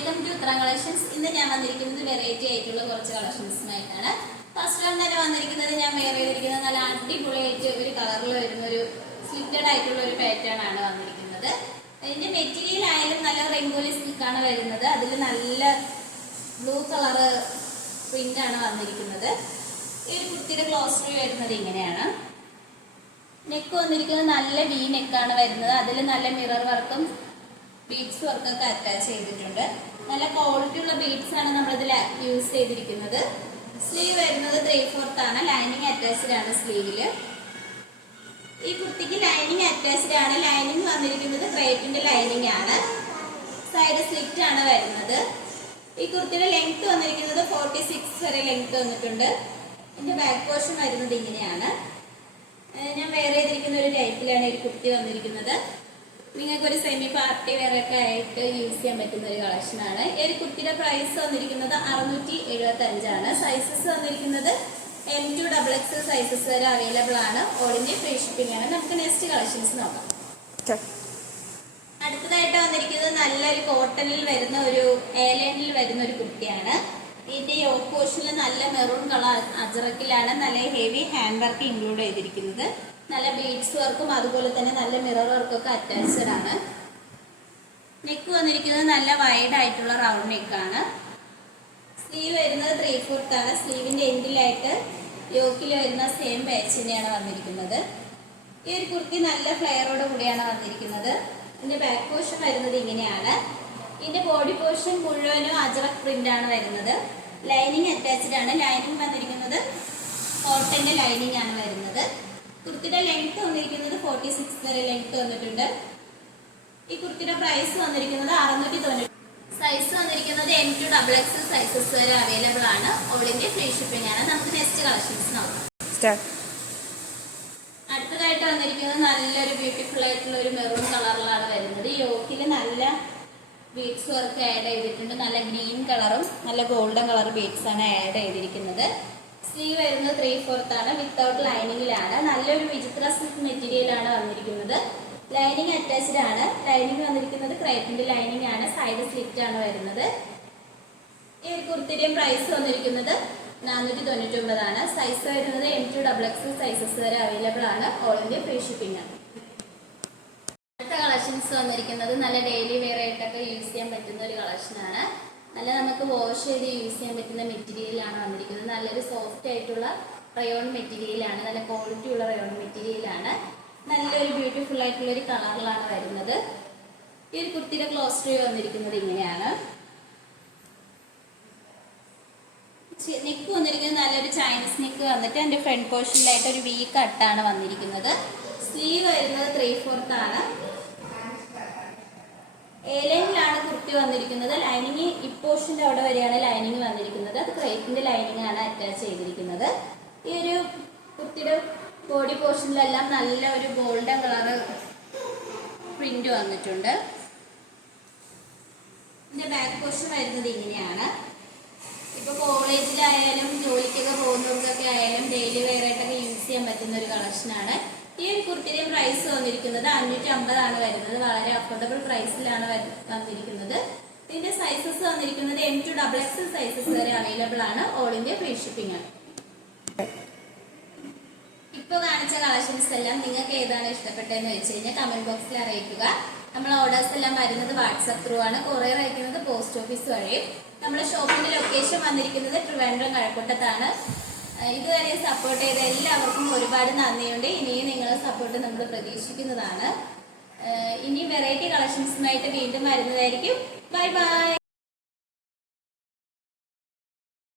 Welcome to Uttara collections. ഇന്ന് ഞാൻ വന്നിരിക്കുന്നത് വെറൈറ്റി ആയിട്ടുള്ള കുറച്ച് കളക്ഷൻസുമായിട്ടാണ്. ഫസ്റ്റ് വൺ തന്നെ വന്നിരിക്കുന്നത് ഞാൻ വെയർ ചെയ്തിരിക്കുന്നത് നല്ല അടിപൊളിയായിട്ട് ഒരു കളറിൽ വരുന്ന ഒരു സ്ലിറ്റഡ് ആയിട്ടുള്ള ഒരു പാറ്റേൺ ആണ് വന്നിരിക്കുന്നത്. അതിന്റെ മെറ്റീരിയൽ ആയാലും നല്ല റെയിൻബോലി സിൽക്കാണ് വരുന്നത്. അതിൽ നല്ല ബ്ലൂ കളറ് പ്രിന്റ് ആണ് വന്നിരിക്കുന്നത്. ഈ ഒരു കുർത്തിയുടെ ക്ലോസ് വ്യൂ വരുന്നത് ഇങ്ങനെയാണ്. നെക്ക് വന്നിരിക്കുന്നത് നല്ല വി നെക്കാണ് വരുന്നത്. അതിൽ നല്ല മിറർ വർക്കും ബീഡ്സ് വർക്കൊക്കെ അറ്റാച്ച് ചെയ്തിട്ടുണ്ട്. നല്ല ക്വാളിറ്റി ഉള്ള ബീഡ്സ് ആണ് നമ്മളിതിൽ യൂസ് ചെയ്തിരിക്കുന്നത്. സ്ലീവ് വരുന്നത് 3/4 ആണ്. ലൈനിങ് അറ്റാച്ച്ഡ് ആണ് സ്ലീവില്. ഈ കുർത്തിക്ക് ലൈനിങ് അറ്റാച്ച്ഡ് ആണ്. ലൈനിങ് വന്നിരിക്കുന്നത് ക്രേപ്പിന്റെ ലൈനിങ് ആണ്. സൈഡ് സ്ലിറ്റ് ആണ് വരുന്നത്. ഈ കുർത്തിയുടെ ലെങ്ത് വന്നിരിക്കുന്നത് 46 വരെ ലെങ്ത് വന്നിട്ടുണ്ട്. ഇതിന്റെ ബാക്ക് പോർഷൻ വരുന്നത് ഇങ്ങനെയാണ്. ഞാൻ വെയർ ചെയ്തിരിക്കുന്ന ഒരു ടൈപ്പിലാണ് ഈ കുർത്തി വന്നിരിക്കുന്നത്. നിങ്ങൾക്ക് ഒരു സെമി പാർട്ടി വെയർ ഒക്കെ ആയിട്ട് യൂസ് ചെയ്യാൻ പറ്റുന്ന ഒരു കളക്ഷനാണ്. ഈ ഒരു കുർത്തിയുടെ പ്രൈസ് വന്നിരിക്കുന്നത് 675 ആണ്. സൈസസ് വന്നിരിക്കുന്നത് M2XX സൈസസ് വരെ അവൈലബിൾ ആണ്. ഓൾ ഇന്ത്യ ഫ്രീ ഷിപ്പിംഗ് ആണ്. നമുക്ക് നെക്സ്റ്റ് കളക്ഷൻസ് നോക്കാം. അടുത്തതായിട്ട് വന്നിരിക്കുന്നത് നല്ലൊരു കോട്ടണിൽ വരുന്ന ഒരു എയർലൈനിൽ വരുന്ന ഒരു കുർത്തിയാണ്. ഇതിന്റെ യോക്ക് പോർഷനിൽ നല്ല മെറൂൺ കളർ അജറക്കിലാണ് നല്ല ഹെവി ഹാൻഡ് വർക്ക് ഇൻക്ലൂഡ് ചെയ്തിരിക്കുന്നത്. നല്ല ബീഡ്സ് വർക്കും അതുപോലെ തന്നെ നല്ല മിറർ വർക്കൊക്കെ അറ്റാച്ച്ഡ് ആണ്. നെക്ക് വന്നിരിക്കുന്നത് നല്ല വൈഡ് ആയിട്ടുള്ള റൗണ്ട് നെക്കാണ്. സ്ലീവ് വരുന്നത് 3/4 ആണ്. സ്ലീവിന്റെ എൻഡിലായിട്ട് യോക്കിൽ വരുന്ന സെയിം പാച്ച് തന്നെയാണ് വന്നിരിക്കുന്നത്. ഈ ഒരു കുർത്തി നല്ല ഫ്ലെയറോട് കൂടിയാണ് വന്നിരിക്കുന്നത്. ഇതിന്റെ ബാക്ക് പോർഷൻ വരുന്നത് ഇങ്ങനെയാണ്. ഇതിന്റെ ബോഡി പോർഷൻ മുഴുവനും അജറക് പ്രിന്റ് ആണ് വരുന്നത്. ലൈനിങ് അറ്റാച്ച്ഡ് ആണ്. ലൈനിങ് വന്നിരിക്കുന്നത് കോട്ടന്റെ ലൈനിങ് ആണ് വരുന്നത്. കുർത്തിയുടെ ലെങ്ത് വന്നിരിക്കുന്നത് 46 വരെ ലെങ്ത് വന്നിട്ടുണ്ട്. ഈ കുർത്തിയുടെ പ്രൈസ് വന്നിരിക്കുന്നത് 690. സൈസ് വന്നിരിക്കുന്നത് M2XX സൈസസ് വരെ അവൈലബിൾ ആണ്. ഓൾ ഇന്ത്യ ഫ്രീ ഷിപ്പിംഗ് ആണ്. നമുക്ക് നെക്സ്റ്റ് കളക്ഷൻസ് നോക്കാം. അടുത്തതായിട്ട് വന്നിരിക്കുന്നത് നല്ലൊരു ബ്യൂട്ടിഫുൾ ആയിട്ടുള്ള ഒരു മെറൂൺ കളറിലാണ് വരുന്നത്. യോക്കിൽ നല്ല ബീഡ്സ് വർക്ക് ആഡ് ചെയ്തിട്ടുണ്ട്. നല്ല ഗ്രീൻ കളറും നല്ല ഗോൾഡൻ കളർ ബീഡ്സ് ആണ് ആഡ് ചെയ്തിരിക്കുന്നത്. സ്ലീവ് വരുന്നത് 3/4 ആണ്. വിത്തൗട്ട് ലൈനിങ്ങിലാണ്. നല്ലൊരു വിചിത്ര സിൽക്ക് മെറ്റീരിയൽ ആണ് വന്നിരിക്കുന്നത്. ലൈനിങ് അറ്റാച്ച്ഡ് ആണ്. ലൈനിങ് വന്നിരിക്കുന്നത് ക്രേപ്പിന്റെ ലൈനിങ് ആണ്. സൈഡ് സ്ലിറ്റ് ആണ് വരുന്നത്. ഈ ഒരു കുർത്തിയുടെയും പ്രൈസ് വന്നിരിക്കുന്നത് 499 ആണ്. സൈസ് വരുന്നത് M2XX സൈസസ് വരെ അവൈലബിൾ ആണ്. ഓൾ ഇന്ത്യ ഫ്രീ ഷിപ്പിംഗ് ആണ്. അടുത്ത കളക്ഷൻസ് വന്നിരിക്കുന്നത് നല്ല ഡെയിലി വെയർ ആയിട്ടൊക്കെ യൂസ് ചെയ്യാൻ പറ്റുന്ന ഒരു കളക്ഷനാണ്. നല്ല നമുക്ക് വാഷ് ചെയ്ത് യൂസ് ചെയ്യാൻ പറ്റുന്ന മെറ്റീരിയലാണ് വന്നിരിക്കുന്നത്. നല്ലൊരു സോഫ്റ്റ് ആയിട്ടുള്ള റയോൺ മെറ്റീരിയലാണ്. നല്ല ക്വാളിറ്റി ഉള്ള റയോൺ മെറ്റീരിയലാണ്. നല്ലൊരു ബ്യൂട്ടിഫുൾ ആയിട്ടുള്ള ഒരു കളറിലാണ് വരുന്നത്. ഈ ഒരു കുർത്തിയുടെ ക്ലോസ് വ്യൂ വന്നിരിക്കുന്നത് ഇങ്ങനെയാണ്. നെക്ക് വന്നിരിക്കുന്നത് നല്ലൊരു ചൈനീസ് നെക്ക് വന്നിട്ട് അതിന്റെ ഫ്രണ്ട് പോർഷനിലായിട്ട് ഒരു വി കട്ടാണ് വന്നിരിക്കുന്നത്. സ്ലീവ് വരുന്നത് 3/4 ആണ്. എലൈനിലാണ് കുർത്തി വന്നിരിക്കുന്നത്. ലൈനിങ് ഈ പോർഷന്റെ അവിടെ വരെയാണ് ലൈനിങ് വന്നിരിക്കുന്നത്. അത് ക്രേപ്പിന്റെ ലൈനിങ് ആണ് അറ്റാച്ച് ചെയ്തിരിക്കുന്നത്. ഈ ഒരു കുർത്തിയുടെ ബോഡി പോർഷനിലെല്ലാം നല്ല ഒരു ഗോൾഡൻ കളറ് പ്രിന്റ് വന്നിട്ടുണ്ട്. ഇതിന്റെ ബാക്ക് പോർഷൻ വരുന്നത് ഇങ്ങനെയാണ്. ഇപ്പൊ കോളേജിലായാലും ജോലിക്കൊക്കെ പോകുന്നവർക്കൊക്കെ ആയാലും ഡെയിലി വെയർ ആയിട്ടൊക്കെ യൂസ് ചെയ്യാൻ പറ്റുന്ന ഒരു കളക്ഷനാണ്. ഈ ഒരു കുർത്തിയുടെ പ്രൈസ് വന്നിരിക്കുന്നത് 550 ആണ് വരുന്നത്. വളരെ അഫോർഡബിൾ പ്രൈസിലാണ് വന്നിരിക്കുന്നത്. ഇതിന്റെ സൈസസ് വന്നിരിക്കുന്നത് M2XX സൈസസ് വരെ അവൈലബിൾ ആണ്. ഓൾ ഇന്ത്യ ഫ്രീ ഷിപ്പിംഗ് ആണ്. ഇപ്പൊ കാണിച്ച കളക്ഷൻസ് എല്ലാം നിങ്ങൾക്ക് ഏതാണ് ഇഷ്ടപ്പെട്ടതെന്ന് വെച്ച് കഴിഞ്ഞാൽ കമന്റ് ബോക്സിൽ അറിയിക്കുക. നമ്മൾ ഓർഡേഴ്സ് എല്ലാം വരുന്നത് വാട്സ്ആപ്പ് ത്രൂ ആണ്. കൊറിയർ അയക്കുന്നത് പോസ്റ്റ് ഓഫീസ് വഴിയും. നമ്മുടെ ഷോപ്പിന്റെ ലൊക്കേഷൻ വന്നിരിക്കുന്നത് ട്രിവാൻഡ്രം കഴക്കൂട്ടത്താണ്. ഇതുവരെ സപ്പോർട്ട് ചെയ്ത എല്ലാവർക്കും ഒരുപാട് നന്ദിയുണ്ട്. ഇനിയും നിങ്ങളുടെ സപ്പോർട്ട് നമ്മൾ പ്രതീക്ഷിക്കുന്നതാണ്. ഇനി വെറൈറ്റി കളക്ഷൻസുമായിട്ട് വീണ്ടും വരുന്നതായിരിക്കും. Bye bye.